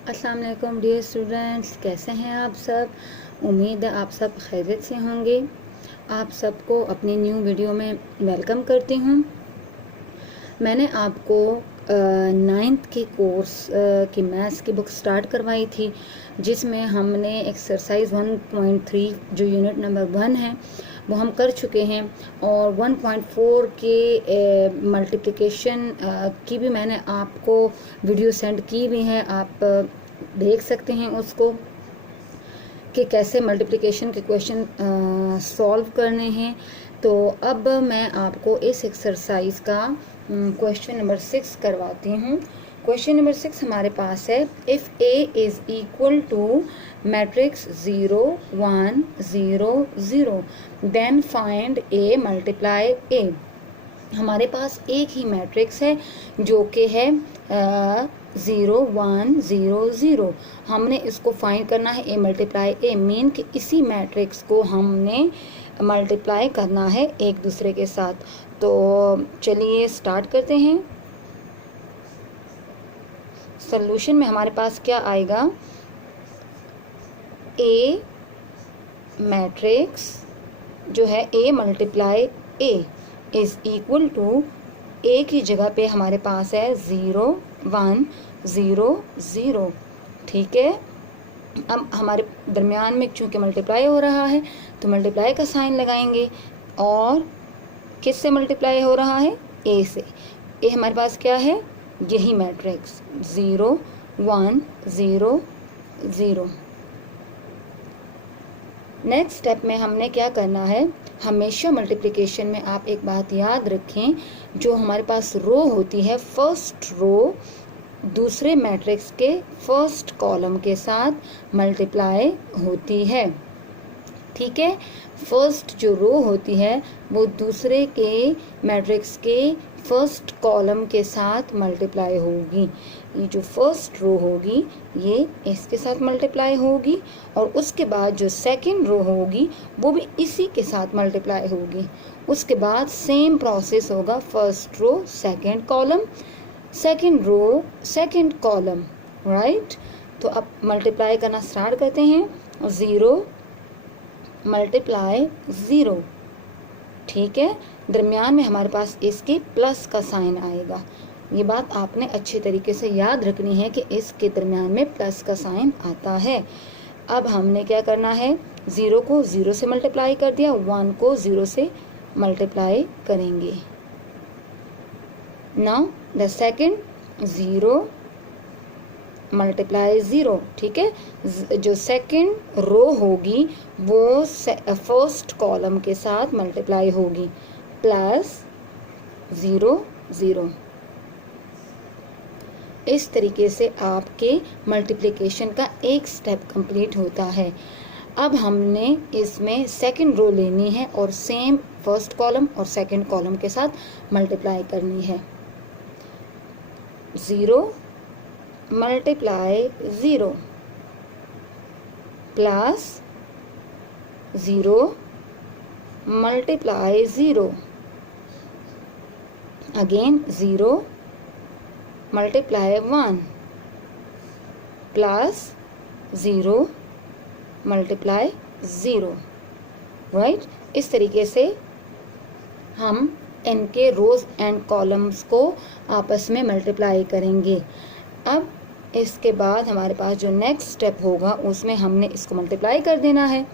अस्सलाम वालेकुम dear students, कैसे हैं आप सब। उम्मीद है आप सब खैरियत से होंगे। आप सबको अपनी न्यू वीडियो में वेलकम करती हूँ। मैंने आपको नाइन्थ के कोर्स की मैथ्स की बुक स्टार्ट करवाई थी, जिसमें हमने एक्सरसाइज 1.3 जो यूनिट नंबर 1 है वो हम कर चुके हैं, और 1.4 के मल्टीप्लिकेशन की भी मैंने आपको वीडियो सेंड की हुई है। आप देख सकते हैं उसको कि कैसे मल्टीप्लिकेशन के क्वेश्चन सॉल्व करने हैं। तो अब मैं आपको इस एक्सरसाइज का क्वेश्चन नंबर 6 करवाती हूँ। क्वेश्चन नंबर 6 हमारे पास है, if A is equal to matrix 0 1 0 0 then find A multiply A. हमारे पास एक ही मैट्रिक्स है जो कि है 0 1 0 0। हमने इसको फाइंड करना है ए मल्टीप्लाई ए, मीन कि इसी मैट्रिक्स को हमने मल्टीप्लाई करना है एक दूसरे के साथ। तो चलिए स्टार्ट करते हैं। सॉल्यूशन में हमारे पास क्या आएगा, ए मैट्रिक्स जो है A multiply A is equal to, A की जगह पे हमारे पास है 0 1 0 0। ठीक है, अब हमारे दरमियान में चूंकि मल्टीप्लाई हो रहा है तो मल्टीप्लाई का साइन लगाएंगे, और किससे मल्टीप्लाई हो रहा है, ए से। ए हमारे पास क्या है, यही मैट्रिक्स 0 1 0 0। नेक्स्ट स्टेप में हमने क्या करना है, हमेशा मल्टीप्लिकेशन में आप एक बात याद रखें, जो हमारे पास रो होती है, फर्स्ट रो दूसरे मैट्रिक्स के फर्स्ट कॉलम के साथ मल्टीप्लाई होती है। ठीक है, फर्स्ट जो रो होती है वो दूसरे के मैट्रिक्स के फर्स्ट कॉलम के साथ मल्टीप्लाई होगी। ये जो फर्स्ट रो होगी ये इसके साथ मल्टीप्लाई होगी, और उसके बाद जो सेकंड रो होगी वो भी इसी के साथ मल्टीप्लाई होगी। उसके बाद सेम प्रोसेस होगा, first row second column, second row second column, right. तो अब मल्टीप्लाई करना स्टार्ट करते हैं, 0 मल्टीप्लाई 0। ठीक है, दरमियान में हमारे पास इसके प्लस का साइन आएगा। ये बात आपने अच्छे तरीके से याद रखनी है कि इसके दरमियान में प्लस का साइन आता है। अब हमने क्या करना है, 0 को 0 से मल्टीप्लाई कर दिया, 1 को 0 से मल्टीप्लाई करेंगे। Now the second 0 multiply 0। ठीक है, जो सेकंड रो होगी वो फर्स्ट कॉलम के साथ मल्टीप्लाई होगी, प्लस 0 0। इस तरीके से आपके मल्टीप्लिकेशन का एक स्टेप कंप्लीट होता है। अब हमने इसमें सेकंड रो लेनी है और सेम फर्स्ट कॉलम और सेकंड कॉलम के साथ मल्टीप्लाई करनी है। 0 multiply 0 plus 0 multiply 0, again 0 multiply 1 plus 0 multiply 0, right. इस तरीके से हम इनके रोज एंड कॉलम्स को आपस में मल्टीप्लाई करेंगे। अब इसके बाद हमारे पास जो नेक्स्ट स्टेप होगा उसमें हमने इसको मल्टीप्लाई कर देना है।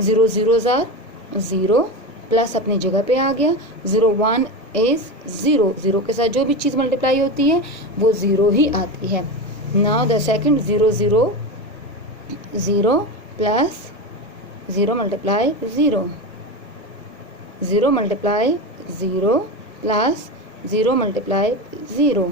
0 0 ज़ार 0, प्लस अपनी जगह पे आ गया, 0 1 इज 0, 0 के साथ जो भी चीज़ मल्टीप्लाई होती है वो 0 ही आती है। Now the second 0 0 0 plus 0 multiply 0, 0 multiply 0 plus 0 multiply 0,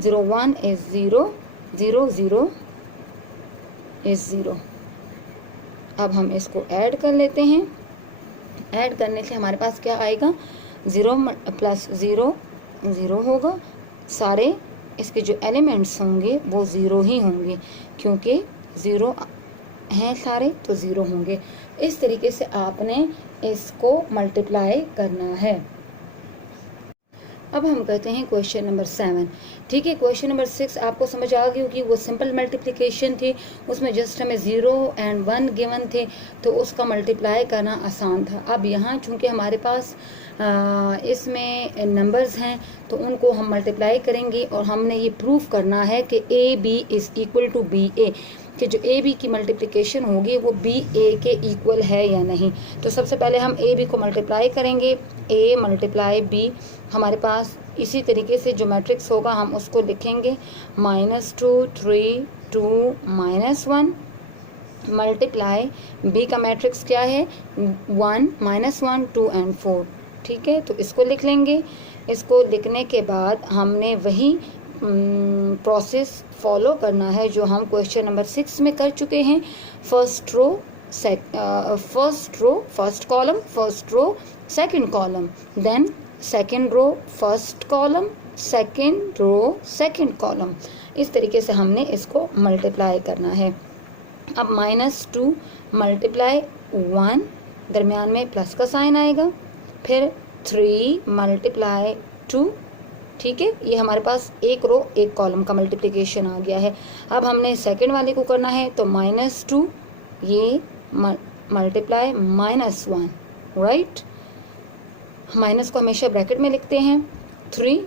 0 1 is 0, 0 0 is 0। अब हम इसको ऐड कर लेते हैं। ऐड करने से हमारे पास क्या आएगा, 0 प्लस 0 0 होगा, सारे इसके जो एलिमेंट्स होंगे वो 0 ही होंगे, क्योंकि 0 हैं सारे तो 0 होंगे। इस तरीके से आपने इसको मल्टीप्लाई करना है। अब हम करते हैं क्वेश्चन नंबर 7। ठीक है, क्वेश्चन नंबर 6 आपको समझ आ गई होगी, वो सिंपल मल्टीप्लिकेशन थी, उसमें जस्ट हमें 0 एंड 1 गिवन थे तो उसका मल्टीप्लाई करना आसान था। अब यहाँ चूँकि हमारे पास इसमें नंबर्स हैं तो उनको हम मल्टीप्लाई करेंगे और हमने ये प्रूफ करना है कि A B is equal to B A, कि जो ए बी की मल्टीप्लिकेशन होगी वो बी ए के इक्वल है या नहीं। तो सबसे पहले हम ए बी को मल्टीप्लाई करेंगे, ए मल्टीप्लाई बी। हमारे पास इसी तरीके से जो मैट्रिक्स होगा हम उसको लिखेंगे -2 3 2 -1 मल्टीप्लाई बी का मैट्रिक्स क्या है 1 -1 2 एंड 4। ठीक है, तो इसको लिख लेंगे। इसको लिखने के बाद हमने वही प्रोसेस फॉलो करना है जो हम क्वेश्चन नंबर 6 में कर चुके हैं। First row first column, first row second column, then second row first column, second row second column. इस तरीके से हमने इसको मल्टीप्लाई करना है। अब -2 मल्टीप्लाई 1, दरमियान में प्लस का साइन आएगा, फिर 3 मल्टीप्लाई 2। ठीक है, ये हमारे पास एक रो एक कॉलम का मल्टीप्लिकेशन आ गया है। अब हमने सेकंड वाले को करना है तो -2 ये मल्टीप्लाई -1, राइट। माइनस को हमेशा ब्रैकेट में लिखते हैं। 3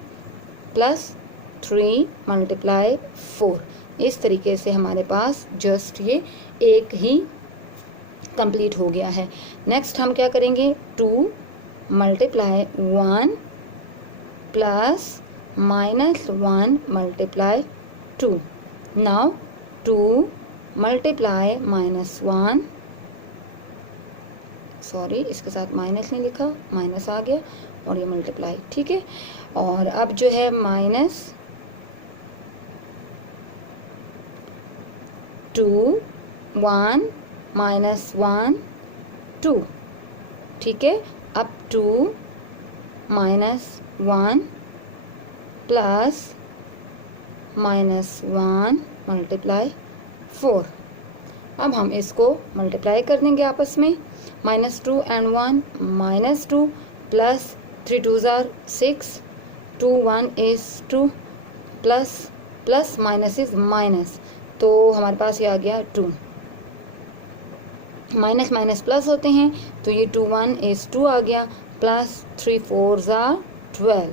+ 3 मल्टीप्लाई 4। इस तरीके से हमारे पास जस्ट ये एक ही कंप्लीट हो गया है। नेक्स्ट हम क्या करेंगे 2 multiply 1 plus -1 multiply 2। Now 2 multiply -1, sorry इसके साथ माइनस नहीं लिखा, माइनस आ गया और ये मल्टीप्लाई। ठीक है, और अब जो है -2 1 -1 2। ठीक है, अब 2 -1 प्लस -1 मल्टीप्लाई 4। अब हम इसको मल्टीप्लाई कर देंगे आपस में। -2 and 1 -2 plus 3 2s are 6, 2 1 is 2 plus minus is minus, तो हमारे पास ये आ गया 2। माइनस माइनस प्लस होते हैं तो ये 2 1 is 2 आ गया, plus 3 4s are 12।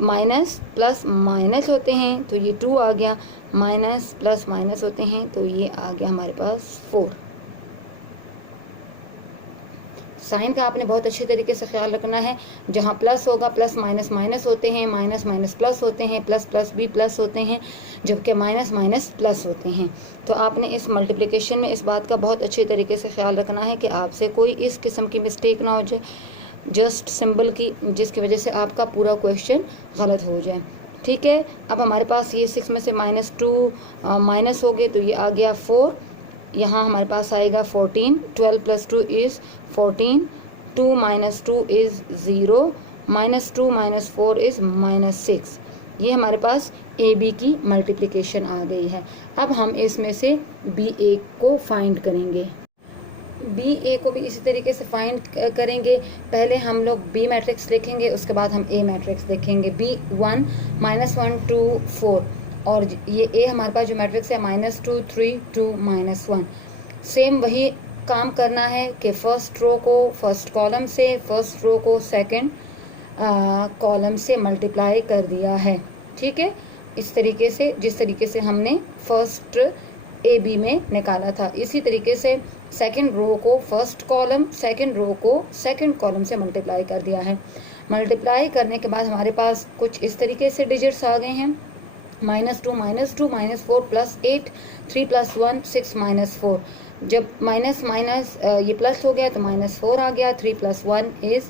Minus plus minus होते हैं तो ये 2 आ गया, माइनस प्लस माइनस होते हैं तो ये आ गया हमारे पास 4। साइन का आपने बहुत अच्छे तरीके से ख्याल रखना है। जहाँ प्लस होगा प्लस माइनस माइनस होते हैं, माइनस माइनस प्लस होते हैं, प्लस प्लस भी प्लस होते हैं, जबकि माइनस माइनस प्लस होते हैं। तो आपने इस मल्टीप्लिकेशन में इस बात का बहुत अच्छे तरीके से ख्याल रखना है कि आपसे कोई इस किस्म की मिस्टेक ना हो जाए, जस्ट सिंबल की, जिसकी वजह से आपका पूरा क्वेश्चन गलत हो जाए। ठीक है, अब हमारे पास ये 6 में से -2 माइनस हो गए तो ये आ गया 4। यहाँ हमारे पास आएगा 14, 12 + 2 is 14, 2 - 2 is 0, -2 - 4 is -6। ये हमारे पास ए बी की मल्टीप्लिकेशन आ गई है। अब हम इसमें से बी ए को फाइंड करेंगे। बी ए को भी इसी तरीके से फाइंड करेंगे। पहले हम लोग बी मैट्रिक्स लिखेंगे, उसके बाद हम ए मैट्रिक्स देखेंगे। B1 -1 2 4, और ये ए हमारे पास जो मैट्रिक्स है -2 3 2 -1। सेम वही काम करना है कि फर्स्ट रो को फर्स्ट कॉलम से, फर्स्ट रो को सेकंड कॉलम से मल्टीप्लाई कर दिया है। ठीक है, इस तरीके से जिस तरीके से हमने फर्स्ट ए बी में निकाला था, इसी तरीके से सेकंड रो को फर्स्ट कॉलम, सेकंड रो को सेकंड कॉलम से मल्टीप्लाई कर दिया है। मल्टीप्लाई करने के बाद हमारे पास कुछ इस तरीके से डिजिट्स आ गए हैं। -2 -2 -4 + 8, 3 + 1 6 -4। जब माइनस माइनस ये प्लस हो गया तो -4 आ गया। 3 + 1 is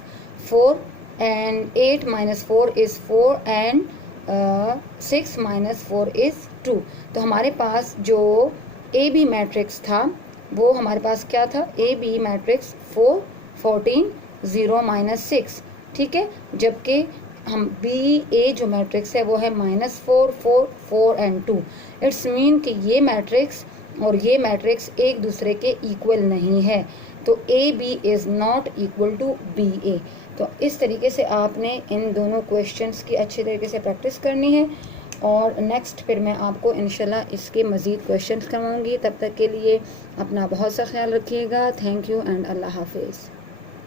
4 and 8 - 4 is 4 and 6 - 4 is 2। तो हमारे पास जो ए बी मैट्रिक्स था वो हमारे पास क्या था, ए बी मैट्रिक्स 4 14 0 -6। ठीक है, जबकि हम बी ए जो मैट्रिक्स है वो है -4 4 4 and 2। इट्स मीन कि ये मैट्रिक्स और ये मैट्रिक्स एक दूसरे के इक्वल नहीं है, तो A B is not equal to B A. तो इस तरीके से आपने इन दोनों क्वेश्चंस की अच्छी तरीके से प्रैक्टिस करनी है और नेक्स्ट फिर मैं आपको इंशाल्लाह इसके मज़ीद क्वेश्चंस करवाऊँगी। तब तक के लिए अपना बहुत सा ख्याल रखिएगा। थैंक यू एंड अल्लाह हाफिज़।